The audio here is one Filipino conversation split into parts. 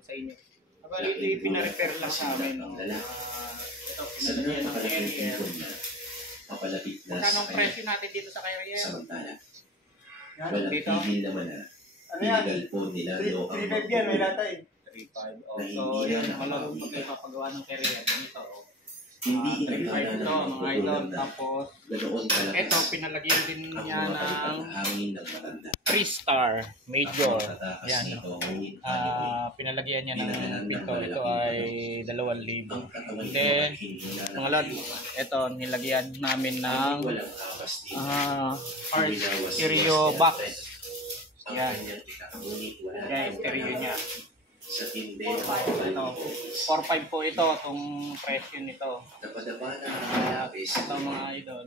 sa inyo. Ito yung pina-repair lang sa amin. Ito, pinalagyan ng carrier. Magkano ang presyo natin dito sa carrier? Samantala, Yan, dito. tigil naman na Ano yan? illegal po nila 3.5 yan, may lata eh. 3.5. So, yan, malaro pag ipapagawa ng carrier. Ganito. Hindi 3.5 ito, mga idol. Tapos, ganoon talaga. ito, pinalagyan din niya ng hangin ng matanda. 3-star major. Yan. Yan. Pinalagyan niya ng pinto. Ito ay 2,000. Then, mga lod, ito, nilagyan namin ng stereo box. Yan. Yan, stereo niya. Sa tinde, 4.5 ito. 4.5 po ito, itong presyo nito. Ito mga idol.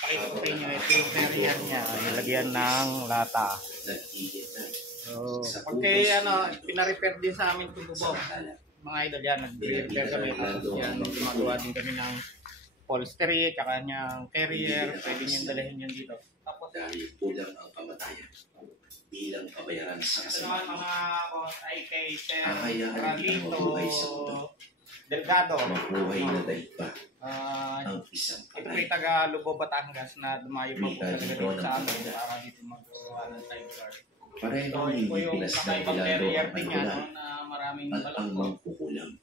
Pakita ko sa inyo, ito yung carrier niya. Nilagyan ng lata. So, pagka pina-repair din sa amin ito po. Mga idol yan, nag-repair kami. Tapos yan, gumagawa din kami ng upholstery, tsaka niyang carrier. Pwede niyong dalahin yan dito. Tapos, dahil kulang ang kamatayan bilang kabayaran sa kasalanan. mga boss ay kay Sir Kakayaan kita mabuhay sa mundo. Delgado. Mabuhay na dahil pa ang isang Ito patay. ay taga Lubo, Batangas na dumayo pa po talaga dito sa amin para dito magawa ng sidecar. Parehong So, ito po hindi yung pilas ng kakaibang pilado carrier ang din niya pagkulang na maraming at ang balakot. mangkukulang.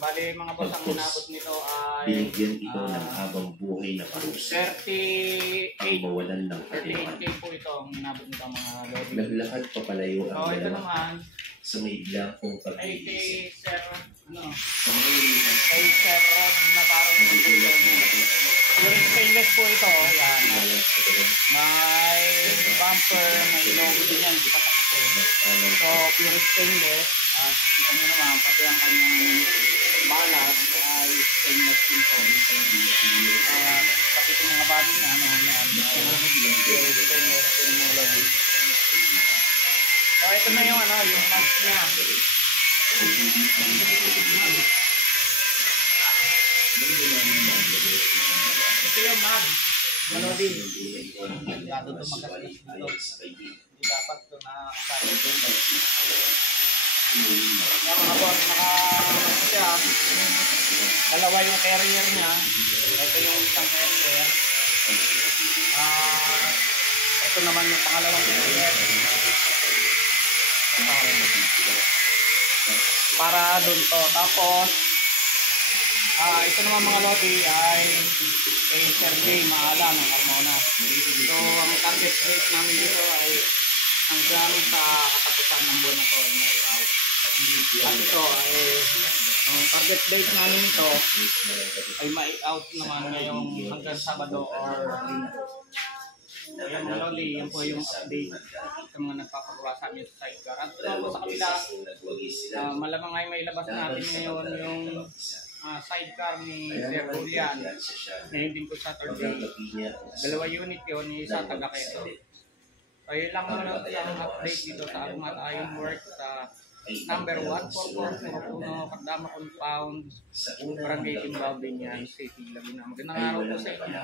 Bali mga boss, ang inabot nito ay Binigyan ito ng habang buhay na parusa. 38 Ang mawalan ng katiyawan. 38K po ito ang inabot nito mga lodi. Naglakad papalayo So ang ito dalawa naman sa may biyakong ay pag-iisip. kay Sir Sa mga kay Sir Rod na parang nagugulat na yung stainless po ito. Yan. May bumper, may logo din yan, di pa tapos eh. So, pure stainless. At kita nyo naman, pati ang kanyang balas ay stainless din po. Pati itong mga body niya, yan, pure stainless yung logo. So, ito na yung yung mask niya. Ito yung mag. Malodi. Lado ito magalas dito. Hindi dapat ito nakakasali. Yan mga boss, siya. Dalawa yung carrier niya. Ito yung isang carrier. Ito naman yung pangalawang carrier. Para doon to. Tapos, ito naman mga lodi ay kay Sergey Maalam ng Carmona. So, ang target rate namin dito ay hanggang sa katapusan ng buwan na ito ay may-out. At ito ay ang target date namin ito ay may-out naman ngayong hanggang Sabado or Linggo. Ayan mga lodi, yan po yung update sa mga nagpapagawa sa amin sa sidecar. At ito po sa kabila, malamang ay may labas natin ngayon yung sidecar ni Sir Julian. Ngayon din po Saturday. 2 unit yun, isa taga Quezon. So yun lang muna ang update dito sa Agmat Iron Work sa number 14441 Cardama Compound, Barangay Timbao, Binyan City, Laguna. Magandang araw po sa inyo.